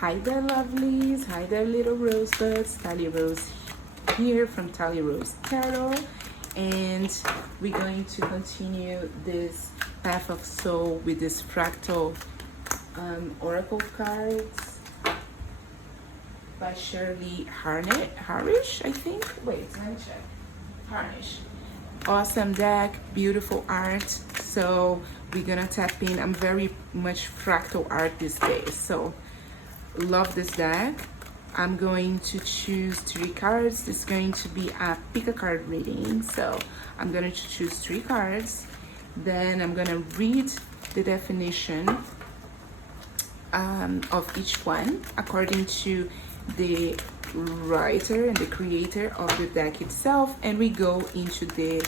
Hi there, lovelies. Hi there, little rosebuds. Tally Rose here from Tally Rose Tarot. And we're going to continue this Path of Soul with this fractal oracle cards by Shirley Harnish, I think. Wait, let me check. Harnish. Awesome deck, beautiful art. So we're gonna tap in. I'm very much fractal art these days, so love this deck. I'm going to choose 3 cards. This is going to be a pick a card reading, so I'm going to choose 3 cards. Then I'm going to read the definition of each one according to the writer and the creator of the deck itself, and we go into the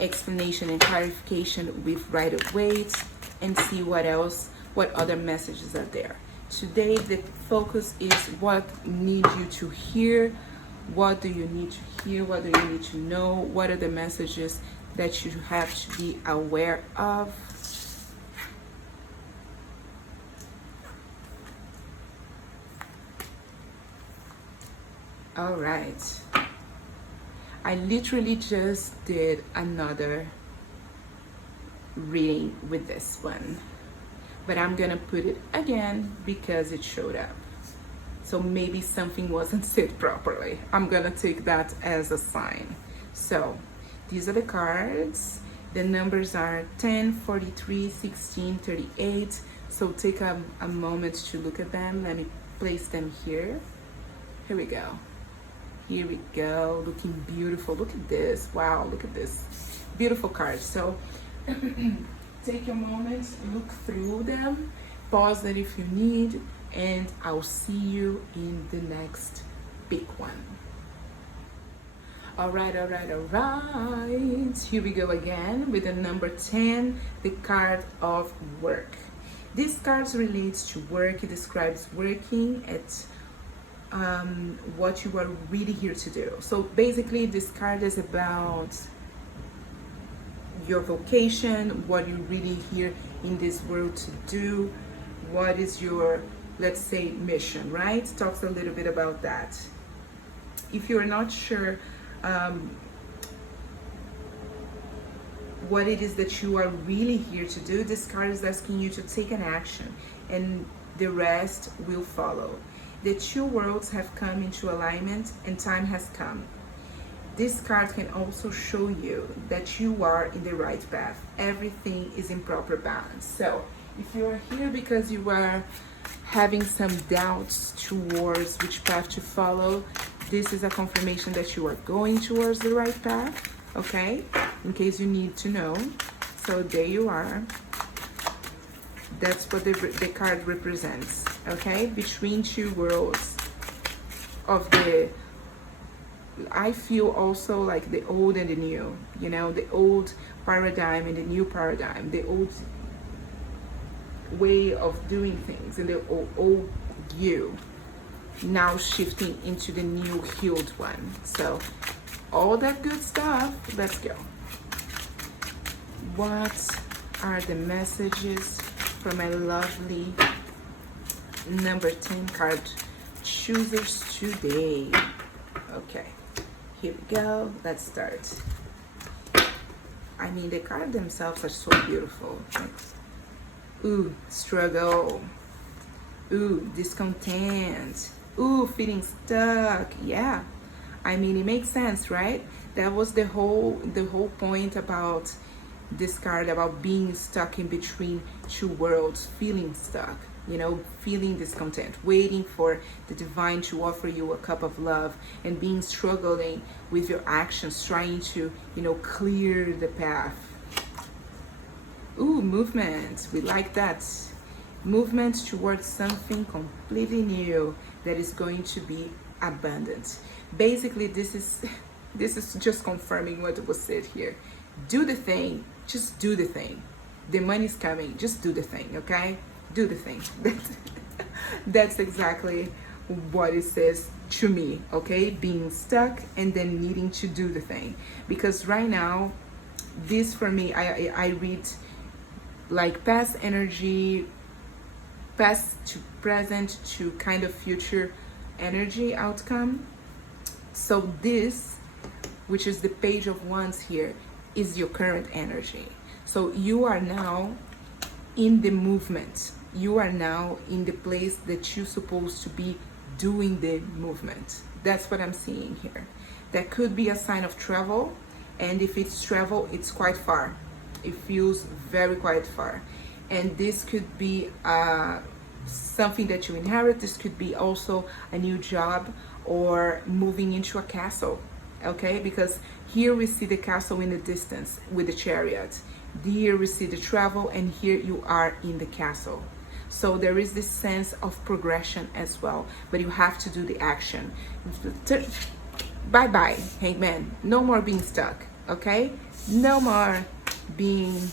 explanation and clarification with Rider-Waite and see what other messages are there. Today the focus is what need you to hear, what do you need to hear, what do you need to know, what are the messages that you have to be aware of. All right, I literally just did another reading with this one, but I'm gonna put it again because it showed up. So maybe something wasn't said properly. I'm gonna take that as a sign. So these are the cards. The numbers are 10, 43, 16, 38. So take a moment to look at them. Let me place them here. Here we go. Here we go, looking beautiful. Look at this, wow, look at this. Beautiful cards. So take a moment, look through them, pause it if you need, and I'll see you in the next big one. All right. Here we go again with the number 10, the card of work. This card relates to work. It describes working at what you are really here to do. So basically this card is about your vocation, what you're really here in this world to do, what is your, let's say, mission, right? Talks a little bit about that. If you're not sure what it is that you are really here to do, this card is asking you to take an action and the rest will follow. The 2 worlds have come into alignment and time has come. This card can also show you that you are in the right path. Everything is in proper balance. So if you are here because you are having some doubts towards which path to follow, this is a confirmation that you are going towards the right path, okay? In case you need to know. So there you are. That's what the card represents, okay? Between 2 worlds of the, I feel also like the old and the new, you know, the old paradigm and the new paradigm, the old way of doing things and the old you now shifting into the new healed one. So all that good stuff, let's go. What are the messages for my lovely number 10 card choosers today? Okay, here we go. Let's start. I mean, the cards themselves are so beautiful. Ooh, struggle. Ooh, discontent. Ooh, feeling stuck. Yeah, I mean, it makes sense, right? That was the whole point about this card, about being stuck in between 2 worlds, feeling stuck, you know, feeling discontent, waiting for the divine to offer you a cup of love, and being struggling with your actions, trying to, you know, clear the path. Ooh, movement. We like that. Movement towards something completely new that is going to be abundant. Basically, this is just confirming what was said here. Do the thing. Just do the thing. The money's coming. Just do the thing, okay? Do the thing. That's exactly what it says to me, okay? Being stuck and then needing to do the thing. Because right now, this for me, I read like past energy, past to present to kind of future energy outcome. So this, which is the Page of Wands here, is your current energy. So you are now in the movement. You are now in the place that you're supposed to be doing the movement. That's what I'm seeing here. That could be a sign of travel, and if it's travel, it's quite far. It feels very quite far. And this could be something that you inherit. This could be also a new job or moving into a castle, okay? Because here we see the castle in the distance with the Chariot. Here we see the travel, and here you are in the castle. So there is this sense of progression as well, but you have to do the action. Bye bye, Hangman. No more being stuck, okay? No more being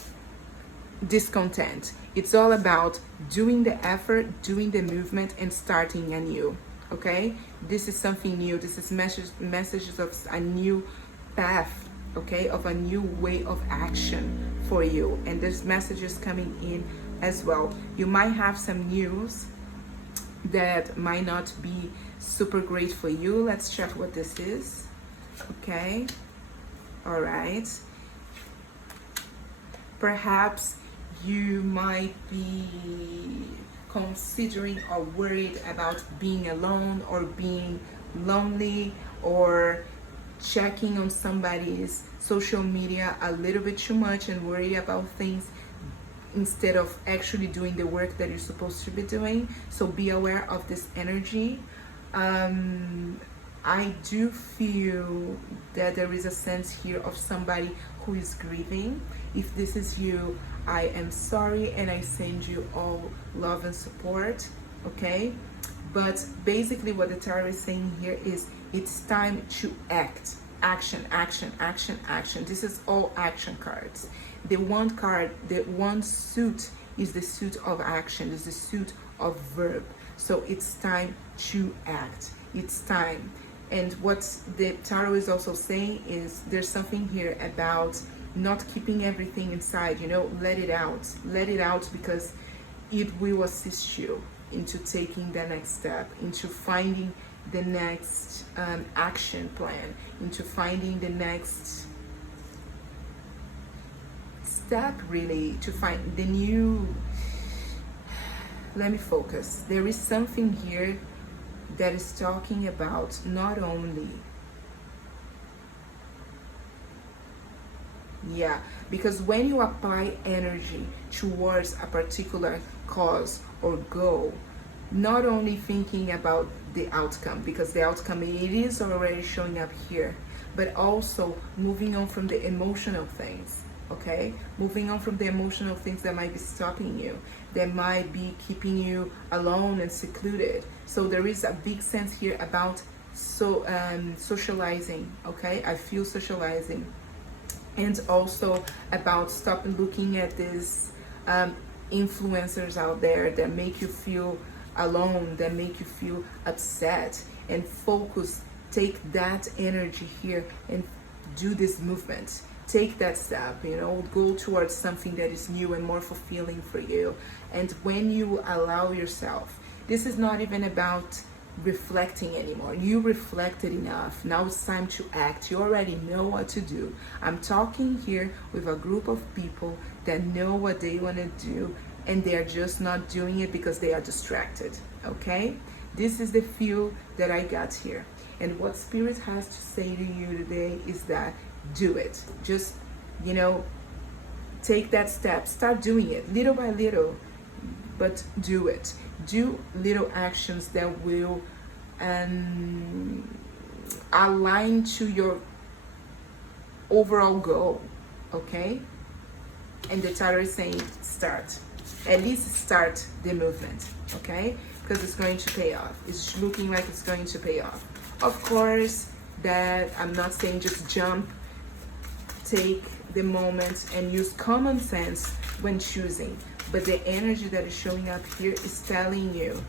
discontent. It's all about doing the effort, doing the movement, and starting anew, okay? This is something new. This is messages of a new path, okay, of a new way of action for you. And there's messages coming in as well. You might have some news that might not be super great for you. Let's check what this is. Okay, all right. Perhaps you might be considering or worried about being alone or being lonely, or checking on somebody's social media a little bit too much and worry about things instead of actually doing the work that you're supposed to be doing. So be aware of this energy. I do feel that there is a sense here of somebody who is grieving. If this is you, I am sorry, and I send you all love and support, okay? But basically what the tarot is saying here is it's time to act. Action, action, action, action. This is all action cards. The one card, the one suit is the suit of action, is the suit of verb. So it's time to act. It's time. And what the tarot is also saying is there's something here about not keeping everything inside, you know, let it out. Let it out, because it will assist you into taking the next step, into finding the next action plan, into finding the next step, really, to find the new. Let me focus. There is something here that is talking about not only, yeah, because when you apply energy towards a particular cause or goal, not only thinking about the outcome, because the outcome, it is already showing up here, but also moving on from the emotional things, okay? Moving on from the emotional things that might be stopping you, that might be keeping you alone and secluded. So there is a big sense here about socializing, okay? I feel socializing. And also about stopping looking at these influencers out there that make you feel alone, that make you feel upset, and focus, take that energy here and do this movement. Take that step, you know, go towards something that is new and more fulfilling for you. And when you allow yourself, this is not even about reflecting anymore. You reflected enough. Now it's time to act. You already know what to do. I'm talking here with a group of people that know what they want to do, and they are just not doing it because they are distracted, okay? This is the feel that I got here. And what Spirit has to say to you today is that do it. Just, you know, take that step. Start doing it little by little, but do it. Do little actions that will align to your overall goal, okay? And the tarot is saying start. At least start the movement, okay? Because it's going to pay off. It's looking like it's going to pay off. Of course, that I'm not saying just jump. Take the moment and use common sense when choosing. But the energy that is showing up here is telling you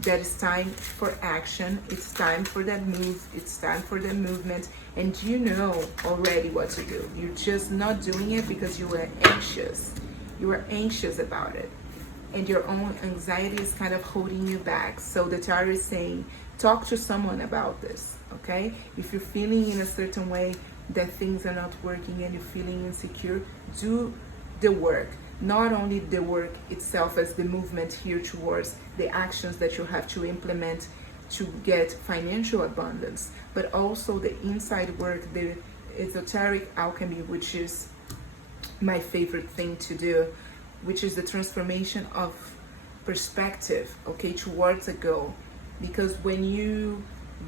that it's time for action. It's time for that move. It's time for the movement. And you know already what to do. You're just not doing it because you were anxious. You were anxious about it. and your own anxiety is kind of holding you back. So the tarot is saying, talk to someone about this, okay? If you're feeling in a certain way that things are not working and you're feeling insecure, do the work. Not only the work itself as the movement here towards the actions that you have to implement to get financial abundance, but also the inside work, the esoteric alchemy, which is my favorite thing to do, which is the transformation of perspective, okay, towards a goal. Because when you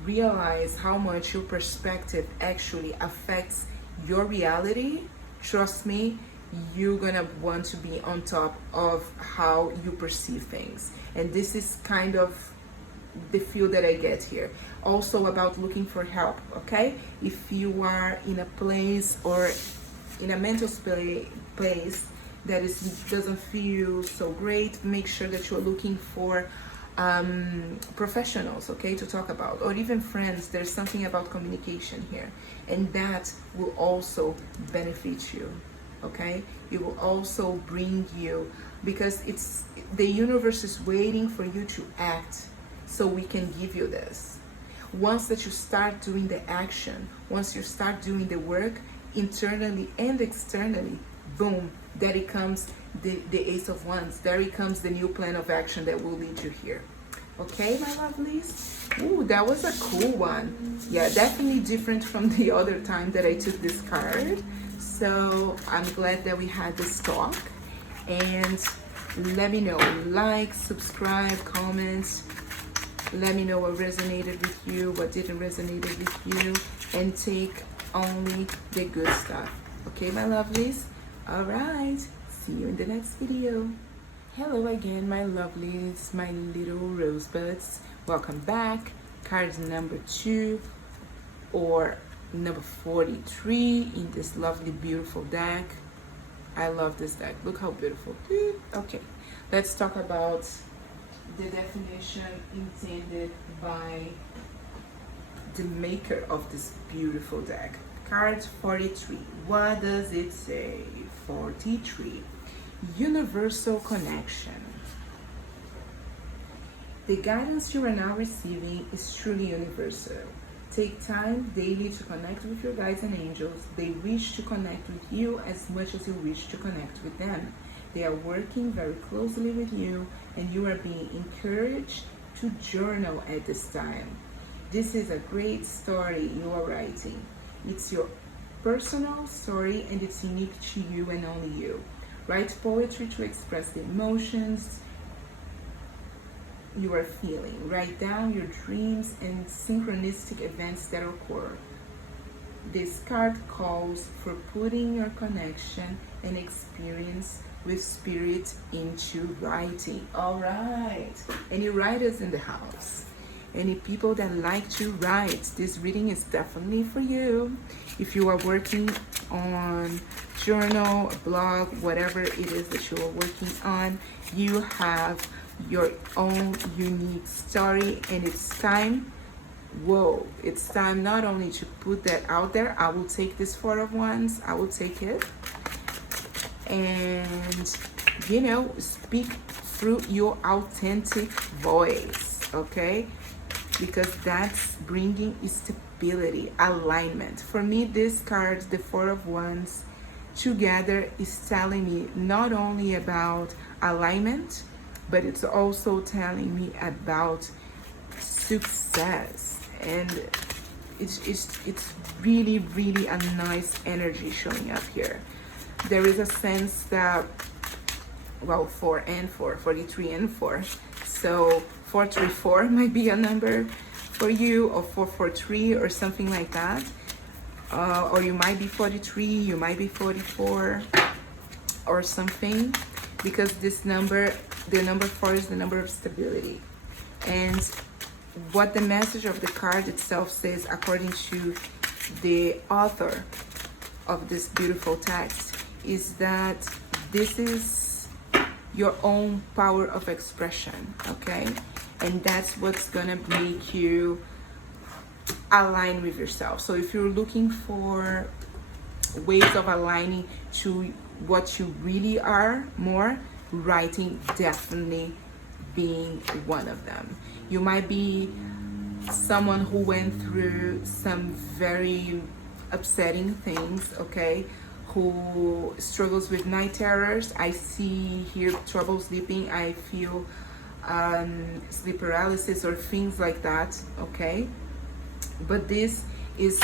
realize how much your perspective actually affects your reality, trust me, you're gonna want to be on top of how you perceive things. And this is kind of the feel that I get here. Also about looking for help, okay? If you are in a place or in a mental place that doesn't feel so great, make sure that you're looking for professionals, okay, to talk about, or even friends. There's something about communication here, and that will also benefit you, okay? It will also bring you, because it's the universe is waiting for you to act so we can give you this. Once that you start doing the action, once you start doing the work internally and externally, boom, there it comes the Ace of Wands. There it comes the new plan of action that will lead you here. Okay, my lovelies? Ooh, that was a cool one. Yeah, definitely different from the other time that I took this card. So I'm glad that we had this talk. And let me know, like, subscribe, comment. Let me know what resonated with you, what didn't resonate with you, and take only the good stuff. Okay, my lovelies? All right, see you in the next video. Hello again, my lovelies, my little rosebuds. Welcome back. Card number 2 or number 43 in this lovely, beautiful deck. I love this deck. Look how beautiful. Okay, let's talk about the definition intended by the maker of this beautiful deck. Card 43. What does it say? 43. Universal connection. The guidance you are now receiving is truly universal. Take time daily to connect with your guides and angels. They wish to connect with you as much as you wish to connect with them. They are working very closely with you, and you are being encouraged to journal at this time. This is a great story you are writing. It's your personal story, and it's unique to you and only you. Write poetry to express the emotions you are feeling. Write down your dreams and synchronistic events that occur. This card calls for putting your connection and experience with spirit into writing. All right. Any writers in the house? Any people that like to write? This reading is definitely for you. If you are working on journal, blog, whatever it is that you are working on, you have your own unique story, and it's time. Whoa, it's time not only to put that out there. I will take this 4 of Wands. I will take it. And, you know, speak through your authentic voice, okay? Because that's bringing stability, alignment. For me, this card, the 4 of Wands, together is telling me not only about alignment, but it's also telling me about success. And it's really, really a nice energy showing up here. There is a sense that, well, 4 and 4, 43 and 4. So 434 might be a number for you, or 443 or something like that. Or you might be 43, you might be 44 or something, because this number, the number 4 is the number of stability. And what the message of the card itself says, according to the author of this beautiful text, is that this is your own power of expression, okay? And that's what's gonna make you align with yourself. So if you're looking for ways of aligning to what you really are more, writing definitely being one of them. You might be someone who went through some very upsetting things, okay, who struggles with night terrors. I see here trouble sleeping. I feel sleep paralysis or things like that, okay. But this is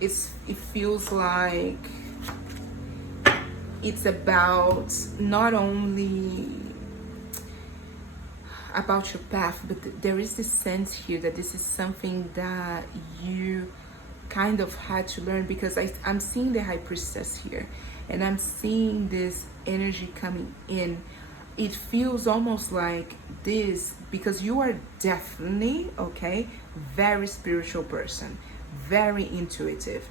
it feels like it's about not only about your path, but there is this sense here that this is something that you kind of had to learn, because I'm seeing the high priestess here, and I'm seeing this energy coming in. It feels almost like this, because you are definitely, okay, very spiritual person, very intuitive,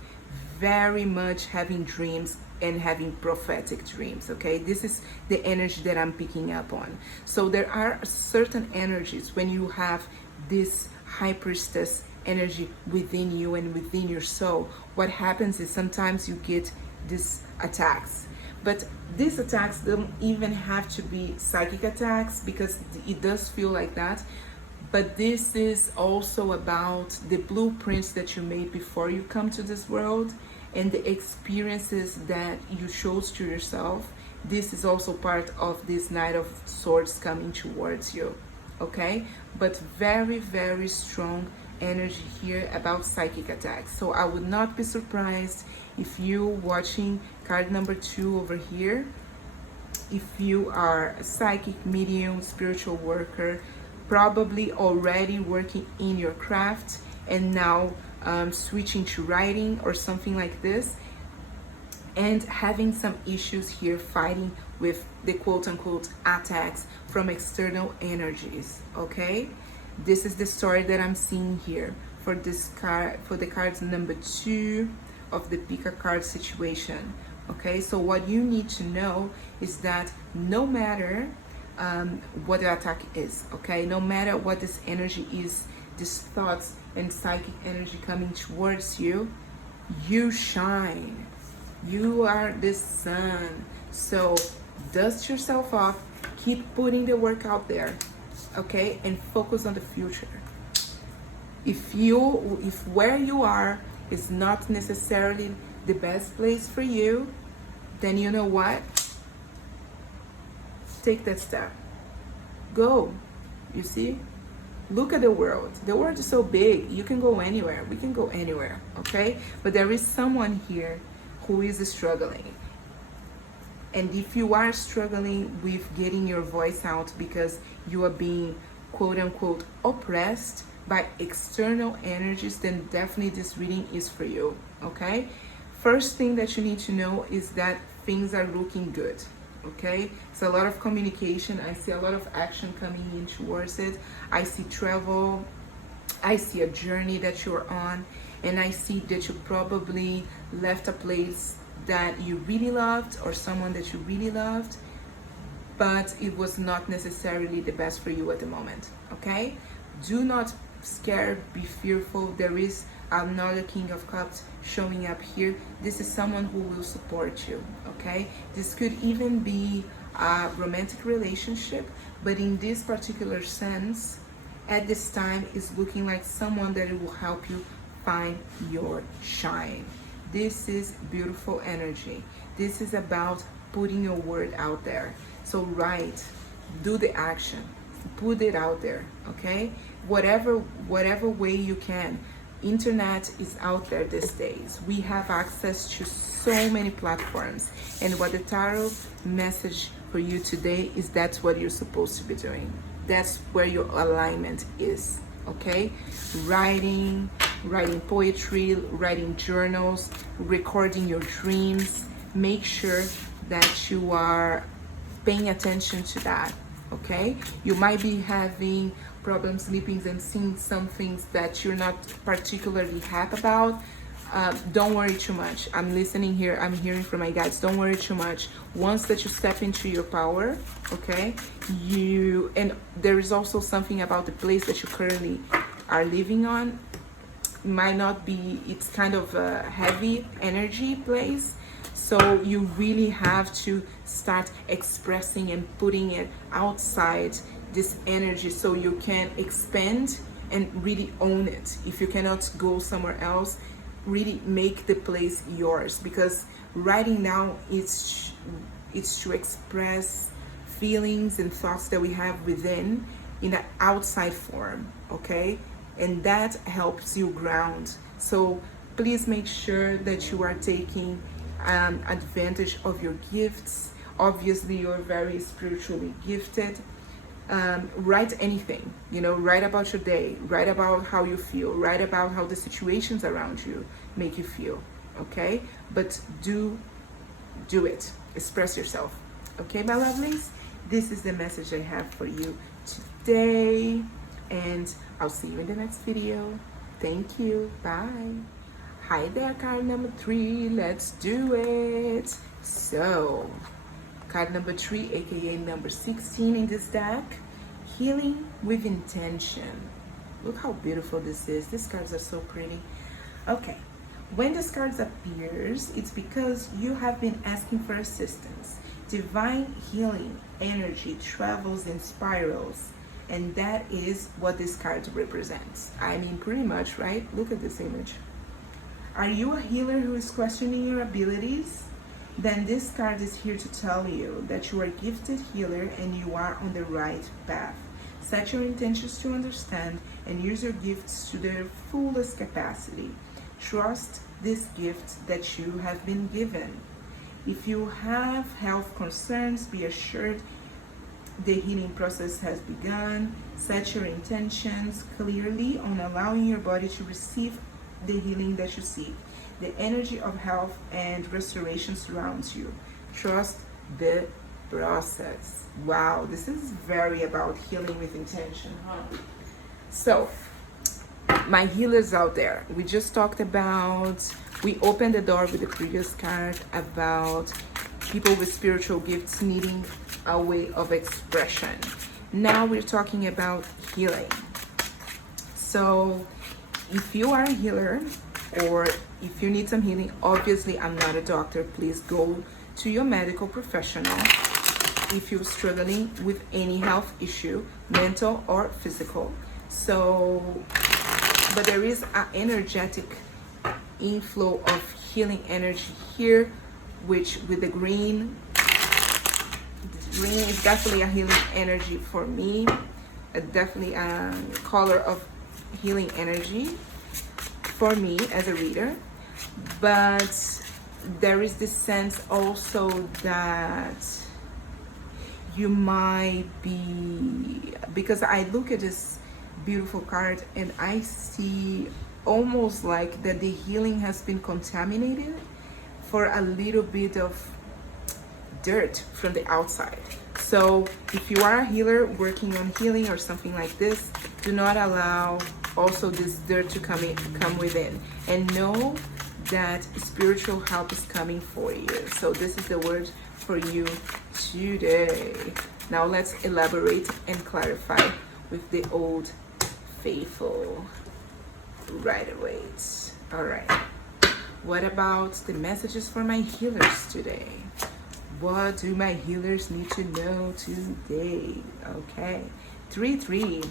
very much having dreams and having prophetic dreams, okay. This is the energy that I'm picking up on. So there are certain energies when you have this high priestess energy within you and within your soul. What happens is sometimes you get these attacks, but these attacks don't even have to be psychic attacks, because it does feel like that. But this is also about the blueprints that you made before you come to this world, and the experiences that you chose to yourself. This is also part of this Knight of Swords coming towards you, okay. But very, very strong energy here about psychic attacks. So I would not be surprised if you watching card number 2 over here, if you are a psychic, medium, spiritual worker, probably already working in your craft and now switching to writing or something like this, and having some issues here fighting with the quote-unquote attacks from external energies, okay. This is the story that I'm seeing here for this card, for the cards number 2 of the pick a card situation, okay. So what you need to know is that no matter what the attack is, okay, no matter what this energy is, these thoughts and psychic energy coming towards you, you shine. You are the sun. So dust yourself off, keep putting the work out there, okay, and focus on the future. If where you are is not necessarily the best place for you, then you know what? Take that step. Go. You see? Look at the world. The world is so big. You can go anywhere. We can go anywhere, okay? But there is someone here who is struggling. And if you are struggling with getting your voice out because you are being quote unquote oppressed by external energies, then definitely this reading is for you, okay? First thing that you need to know is that things are looking good, okay? It's a lot of communication. I see a lot of action coming in towards it. I see travel. I see a journey that you're on, and I see that you probably left a place that you really loved or someone that you really loved, but it was not necessarily the best for you at the moment, okay? Do not scare, be fearful. There is another King of Cups showing up here. This is someone who will support you, okay? This could even be a romantic relationship, but in this particular sense, at this time, is looking like someone that will help you find your shine. This is beautiful energy. This is about putting your word out there. So write, do the action, put it out there, okay? Whatever way you can. Internet is out there these days. We have access to so many platforms. And what the tarot message for you today is that's what you're supposed to be doing. That's where your alignment is, okay? Writing poetry, writing journals, recording your dreams. Make sure that you are paying attention to that, okay? You might be having problems sleeping and seeing some things that you're not particularly happy about. Don't worry too much. I'm listening here. I'm hearing from my guides. Don't worry too much. Once that you step into your power, okay, and there is also something about the place that you currently are living on. Might not be, it's kind of a heavy energy place. So you really have to start expressing and putting it outside, this energy, so you can expand and really own it. If you cannot go somewhere else, really make the place yours, because writing now it's to express feelings and thoughts that we have within in an outside form, okay? And that helps you ground. So please make sure that you are taking advantage of your gifts. Obviously, you're very spiritually gifted. Write anything, write about your day, write about how you feel, write about how the situations around you make you feel, okay? But do it, express yourself, okay, my lovelies? This is the message I have for you today, and I'll see you in the next video. Thank you, bye. Hi there, card number 3, let's do it. So card number 3, aka number 16 in this deck, healing with intention. Look how beautiful this is. These cards are so pretty. Okay, when this card appears, it's because you have been asking for assistance. Divine healing energy travels in spirals, and that is what this card represents. I mean, pretty much, right? Look at this image. Are you a healer who is questioning your abilities? Then this card is here to tell you that you are a gifted healer and you are on the right path. Set your intentions to understand and use your gifts to their fullest capacity. Trust this gift that you have been given. If you have health concerns, be assured the healing process has begun. Set your intentions clearly on allowing your body to receive the healing that you seek. The energy of health and restoration surrounds you. Trust the process. Wow, this is very about healing with intention, huh? So, my healers out there, we just talked about, we opened the door with the previous card about people with spiritual gifts needing a way of expression. Now we're talking about healing. So, if you are a healer, or if you need some healing, obviously I'm not a doctor, please go to your medical professional if you're struggling with any health issue, mental or physical. So, but there is an energetic inflow of healing energy here, which with the green is definitely a healing energy for me, definitely a color of healing energy for me as a reader. But there is this sense also that you might be, because I look at this beautiful card and I see almost like that the healing has been contaminated for a little bit of dirt from the outside. So if you are a healer working on healing or something like this, do not allow also this dirt to come within, and know that spiritual help is coming for you. So this is the word for you today. Now let's elaborate and clarify with the old faithful right away. All right, what about the messages for my healers today? What do my healers need to know today? Okay, 3-3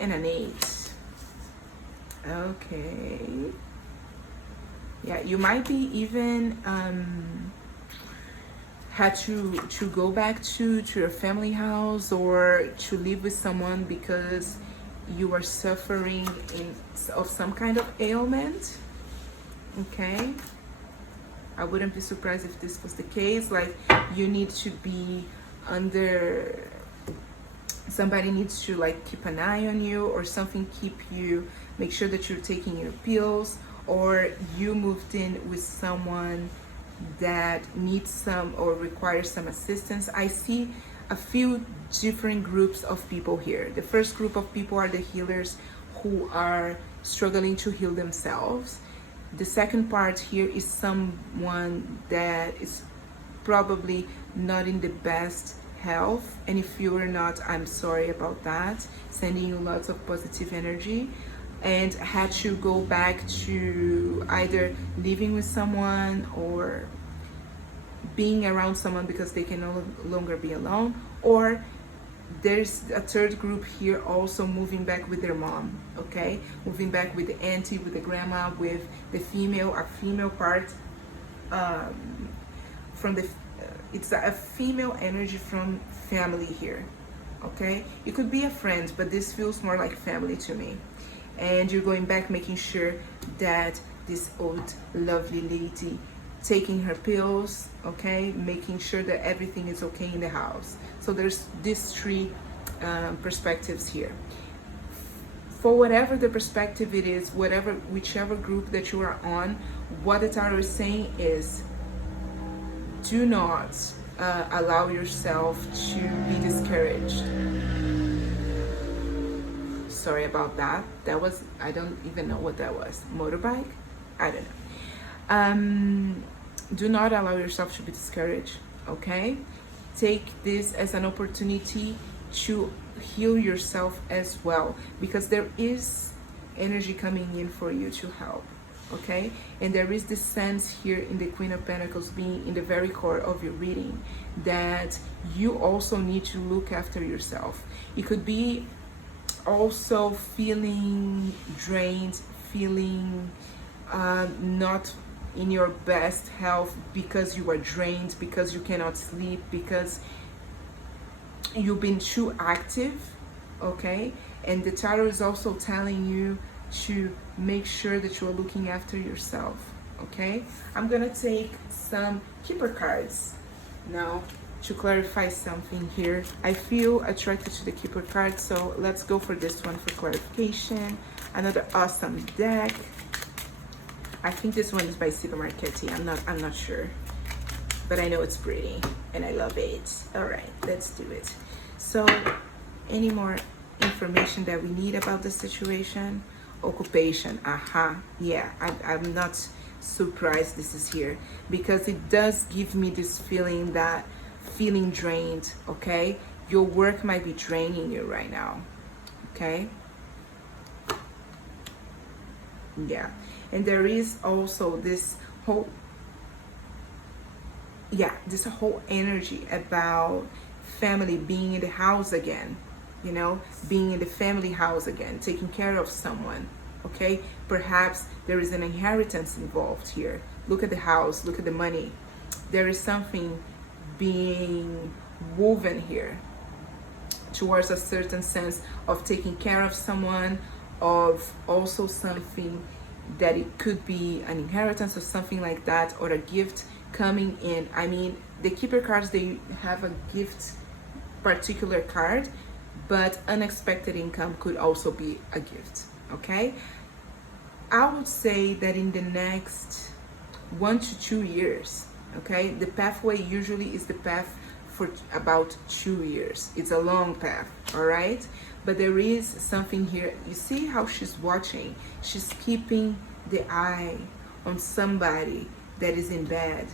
and an 8. Okay, yeah, you might be even had to go back to your family house or to live with someone because you are suffering of some kind of ailment. Okay, I wouldn't be surprised if this was the case. Like, you need to be under, somebody needs to like keep an eye on you or something, make sure that you're taking your pills, or you moved in with someone that needs some or requires some assistance. I see a few different groups of people here. The first group of people are the healers who are struggling to heal themselves. The second part here is someone that is probably not in the best health, and if you are not, I'm sorry about that. Sending you lots of positive energy. and had to go back to either living with someone or being around someone because they can no longer be alone, or there's a third group here also moving back with their mom, okay? Moving back with the auntie, with the grandma, with the female, a female part from the, it's a female energy from family here, okay? It could be a friend, but this feels more like family to me. And you're going back making sure that this old lovely lady taking her pills, okay, making sure that everything is okay in the house. So there's these three perspectives here. For whatever the perspective it is, whichever group that you are on, what the tarot is saying is, do not allow yourself to be discouraged. Sorry about that. That was, I don't even know what that was. Motorbike? I don't know. Do not allow yourself to be discouraged, okay? Take this as an opportunity to heal yourself as well, because there is energy coming in for you to help, okay? And there is this sense here in the Queen of Pentacles being in the very core of your reading that you also need to look after yourself. It could be also feeling drained, feeling not in your best health because you are drained, because you cannot sleep, because you've been too active, okay? And the tarot is also telling you to make sure that you are looking after yourself, okay? I'm gonna take some keeper cards now to clarify something here. I feel attracted to the keeper card, so let's go for this one for clarification. Another awesome deck. I think this one is by Siva Marchetti. I'm not sure, but I know it's pretty and I love it. All right, let's do it. So, any more information that we need about the situation? Occupation. Yeah, I'm not surprised this is here, because it does give me this feeling that feeling drained, okay? Your work might be draining you right now, okay? Yeah. And there is also this whole energy about family, being in the house again, you know, being in the family house again, taking care of someone, okay? Perhaps there is an inheritance involved here. Look at the house, look at the money. There is something being woven here towards a certain sense of taking care of someone, of also something that it could be an inheritance or something like that, or a gift coming in. I mean, the keeper cards, they have a gift particular card, but unexpected income could also be a gift, okay? I would say that in the next 1 to 2 years, okay, the pathway usually is the path for about 2 years. It's a long path, all right? But there is something here. You see how she's watching? She's keeping the eye on somebody that is in bed,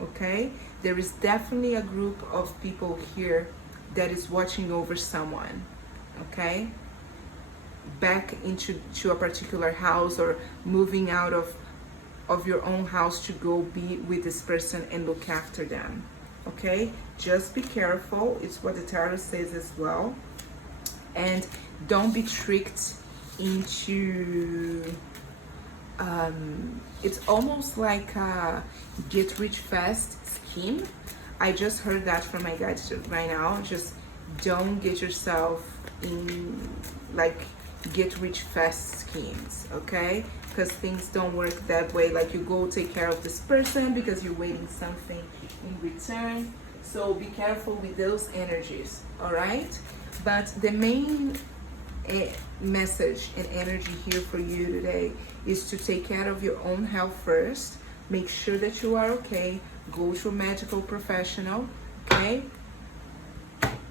okay? There is definitely a group of people here that is watching over someone, okay? Back into a particular house, or moving out of your own house to go be with this person and look after them, okay? Just be careful. It's what the tarot says as well. And don't be tricked into it's almost like a get rich fast scheme. I just heard that from my guides right now. Just don't get yourself in like get rich fast schemes, okay? Because things don't work that way. Like, you go take care of this person because you're waiting something in return. So be careful with those energies, all right? But the main message and energy here for you today is to take care of your own health first. Make sure that you are okay. Go to a medical professional, okay?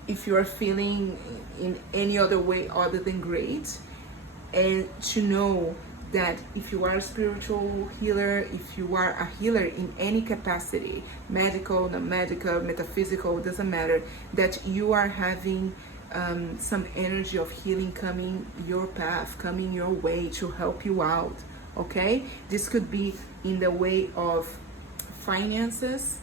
If you are feeling in any other way other than great, and to know that if you are a spiritual healer, if you are a healer in any capacity, medical, non-medical, metaphysical, doesn't matter, that you are having some energy of healing coming your path, coming your way to help you out. Okay, this could be in the way of finances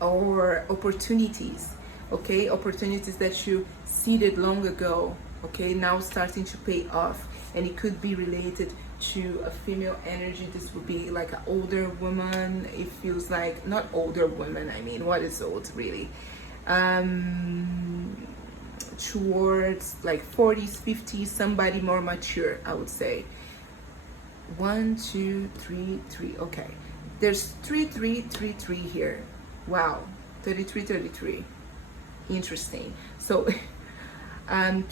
or opportunities. Okay, opportunities that you seeded long ago, okay, now starting to pay off. And it could be related to a female energy. This would be like an older woman. It feels like, not older woman, I mean, what is old really? Towards like 40s, 50s, somebody more mature, I would say. 1, 2, 3, 3. Okay, there's 3, 3, 3, 3 here. Wow, 33, 33. Interesting. So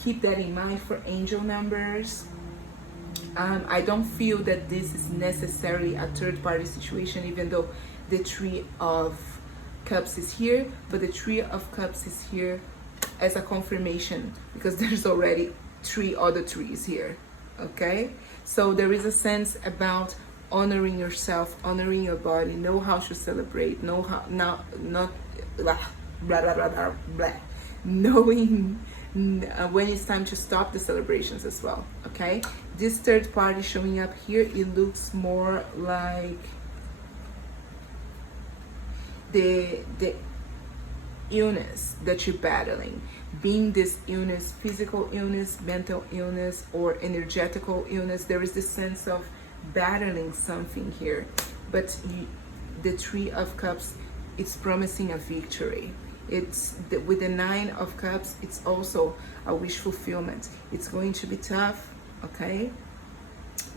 keep that in mind for angel numbers. I don't feel that this is necessarily a third party situation, even though the 3 of Cups is here, but the 3 of Cups is here as a confirmation because there's already 3 other 3s here. Okay, so there is a sense about honoring yourself, honoring your body, know how to celebrate, know how not blah blah blah blah blah, knowing when it's time to stop the celebrations as well. Okay, this third party showing up here, it looks more like the illness that you're battling, being this illness, physical illness, mental illness, or energetical illness. There is this sense of battling something here, but the 3 of Cups, it's promising a victory. It's with the 9 of Cups, it's also a wish fulfillment. It's going to be tough, okay,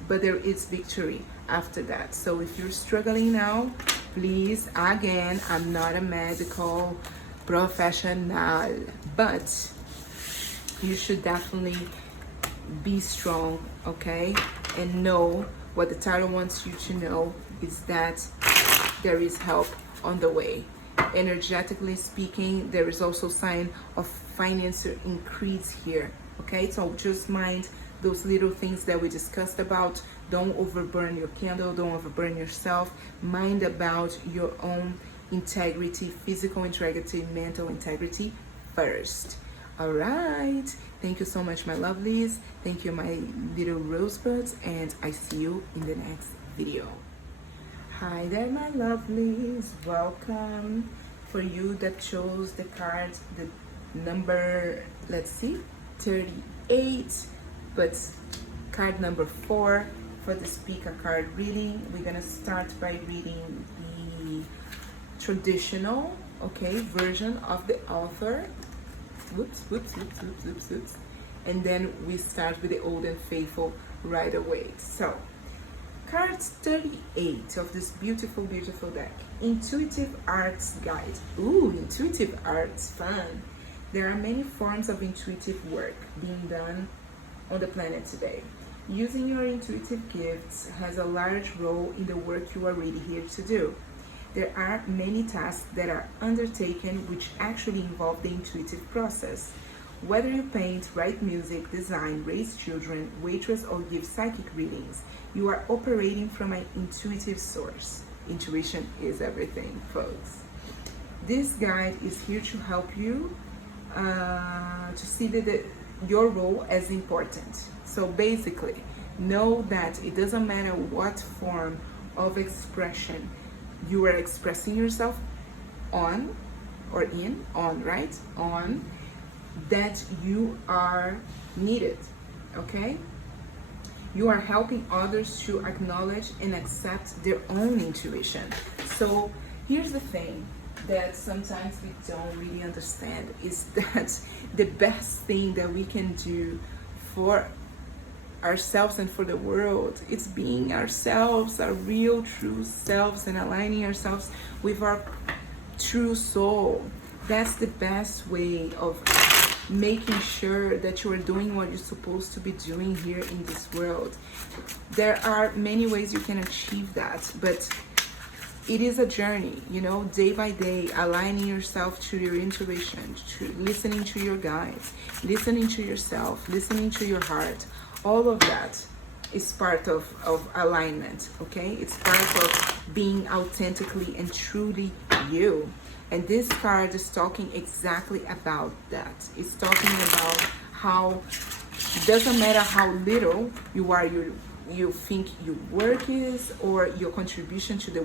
but there is victory after that. So if you're struggling now, please, again, I'm not a medical professional, but you should definitely be strong, okay, and know what the title wants you to know is that there is help on the way. Energetically speaking, there is also sign of financial increase here. Okay, so just mind those little things that we discussed about. Don't overburn your candle, don't overburn yourself. Mind about your own integrity, physical integrity, mental integrity first. All right, thank you so much, my lovelies. Thank you, my little rosebuds, and I see you in the next video. Hi there, my lovelies, welcome. For you that chose the card, the number, let's see, 38, but card number 4 for the speaker card reading. We're gonna start by reading the traditional, okay, version of the author. Whoops, and then we start with the old and faithful right away. So card 38 of this beautiful deck, Intuitive Arts Guide. Ooh, intuitive arts, fun. There are many forms of intuitive work being done on the planet today. Using your intuitive gifts has a large role in the work you are really here to do. There are many tasks that are undertaken which actually involve the intuitive process. Whether you paint, write music, design, raise children, waitress, or give psychic readings, you are operating from an intuitive source. Intuition is everything, folks. This guide is here to help you to see that your role as important. So basically, know that it doesn't matter what form of expression you are expressing yourself on, or in, on, right? On, that you are needed, okay? You are helping others to acknowledge and accept their own intuition. So here's the thing that sometimes we don't really understand is that the best thing that we can do for ourselves and for the world, it's being ourselves, our real true selves, and aligning ourselves with our true soul. That's the best way of making sure that you are doing what you're supposed to be doing here in this world. There are many ways you can achieve that, but it is a journey, you know, day by day, aligning yourself to your intuition, to listening to your guides, listening to yourself, listening to your heart. All of that is part of alignment, okay? It's part of being authentically and truly you. And this card is talking exactly about that. It's talking about how it doesn't matter how little you think your work is, or your contribution to the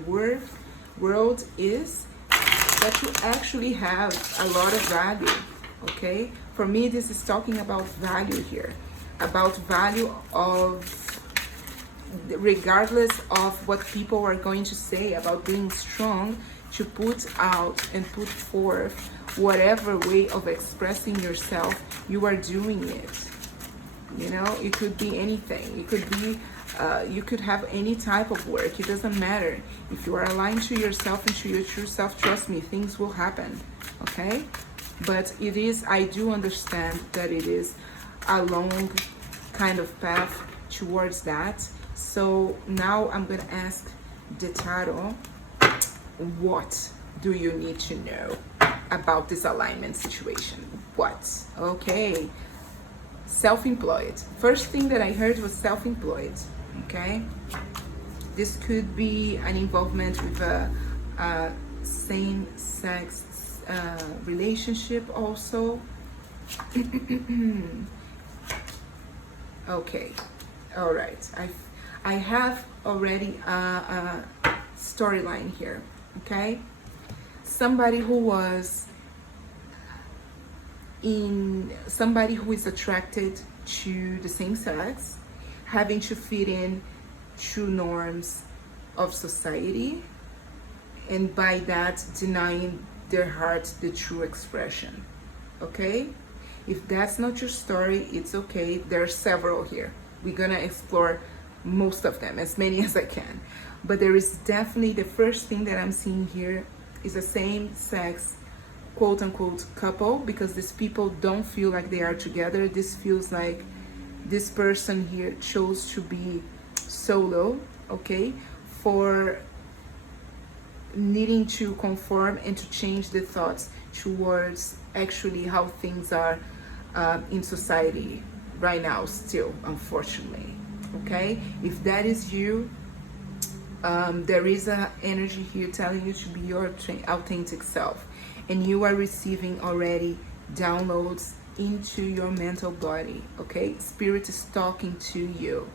world is, that you actually have a lot of value. Okay, for me this is talking about value here, about value of, regardless of what people are going to say, about being strong to put out and put forth whatever way of expressing yourself you are doing it. You know, it could be anything. It could be you could have any type of work. It doesn't matter. If you are aligned to yourself and to your true self, trust me, things will happen. Okay, but it is, I do understand that it is a long kind of path towards that. So now I'm gonna ask the tarot, what do you need to know about this alignment situation? What? Okay, self-employed. First thing that I heard was self-employed. Okay, this could be an involvement with a same-sex relationship also. Okay, all right, I have already a storyline here. Okay, somebody who is attracted to the same sex, having to fit in true norms of society, and by that denying their heart the true expression. Okay, if that's not your story, it's okay. There are several here. We're gonna explore most of them, as many as I can. But there is definitely, the first thing that I'm seeing here is a same-sex quote unquote couple, because these people don't feel like they are together. This feels like this person here chose to be solo, okay, for needing to conform and to change the thoughts towards actually how things are in society right now still, unfortunately. Okay, if that is you, there is an energy here telling you to be your authentic self, and you are receiving already downloads into your mental body. Okay, spirit is talking to you.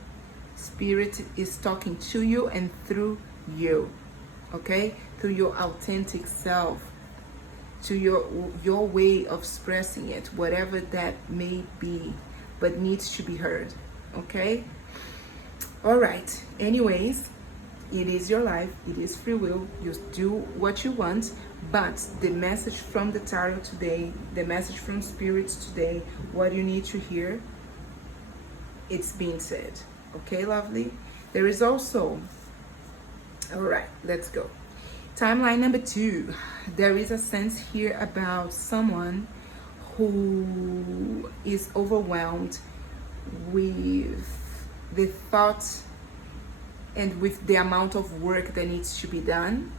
Spirit is talking to you and through you. Okay, through your authentic self, to your way of expressing it, whatever that may be, but needs to be heard. Okay, all right, anyways, it is your life, it is free will, you do what you want. But the message from the tarot today, the message from spirits today, what you need to hear, it's being said. Okay, lovely. There is also, all right, let's go. Timeline number 2. There is a sense here about someone who is overwhelmed with the thought and with the amount of work that needs to be done.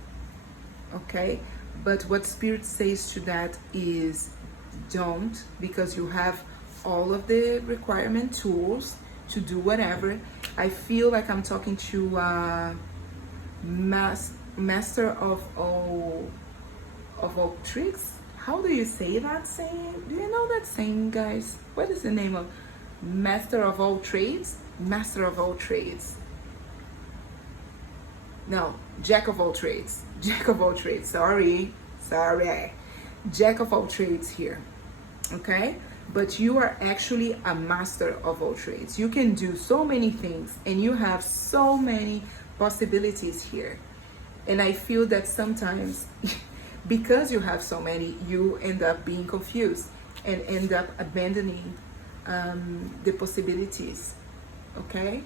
Okay, but what spirit says to that is don't, because you have all of the requirement tools to do whatever. I feel like I'm talking to master of all tricks. How do you say that saying? Do you know that saying, guys? What is the name of master of all trades? Master of all trades. No, jack of all trades. Jack of all trades. Sorry. Jack of all trades here. Okay? But you are actually a master of all trades. You can do so many things, and you have so many possibilities here. And I feel that sometimes because you have so many, you end up being confused and end up abandoning the possibilities. Okay?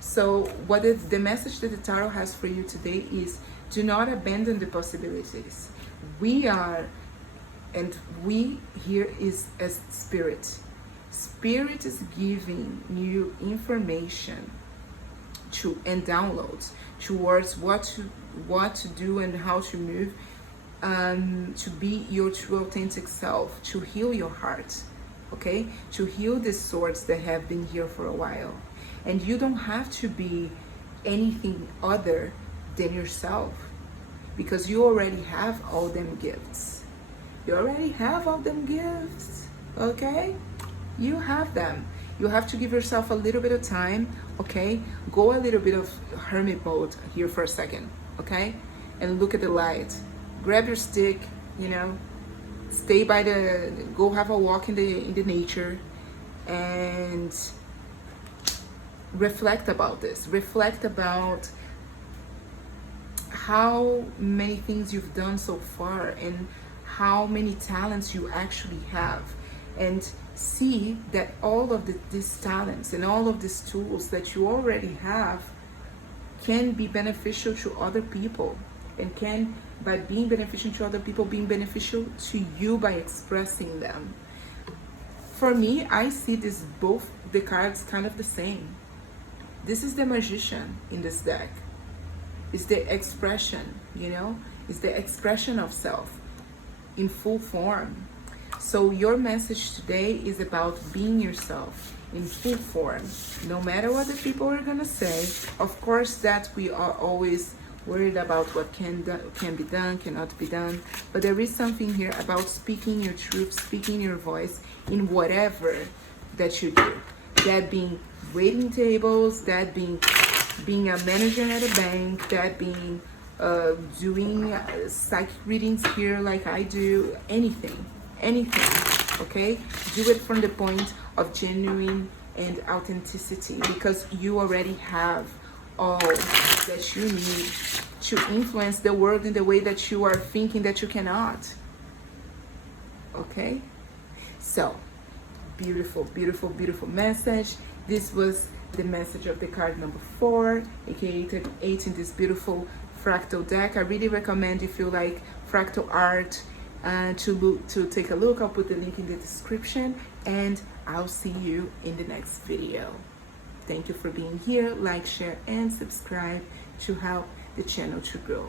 So what is the message that the tarot has for you today is, do not abandon the possibilities. We are, and we here is as spirit. Spirit is giving you information and downloads towards what to do and how to move, to be your true authentic self, to heal your heart, okay, to heal the swords that have been here for a while. And you don't have to be anything other than yourself. because you already have all them gifts. You already have all them gifts, okay? You have them. You have to give yourself a little bit of time, okay? Go a little bit of hermit mode here for a second, okay? And look at the light. Grab your stick, you know, stay by the, go have a walk in the nature, and reflect about this. Reflect about how many things you've done so far and how many talents you actually have, and see that all of these talents and all of these tools that you already have can be beneficial to other people, and can, by being beneficial to other people, being beneficial to you by expressing them. For me, I see this, both the cards kind of the same. This is the magician in this deck. It's the expression, you know? It's the expression of self in full form. So your message today is about being yourself in full form, no matter what the people are gonna say. Of course that we are always worried about what can be done, cannot be done, but there is something here about speaking your truth, speaking your voice in whatever that you do. That being waiting tables, that being a manager at a bank, that being doing psychic readings here like I do, anything, okay? Do it from the point of genuine and authenticity, because you already have all that you need to influence the world in the way that you are thinking that you cannot, okay? So, beautiful, beautiful, beautiful message. This was the message of the card number 4, aka 38 in this beautiful fractal deck. I really recommend, if you like fractal art, to take a look. I'll put the link in the description, and I'll see you in the next video. Thank you for being here. Like, share, and subscribe to help the channel to grow.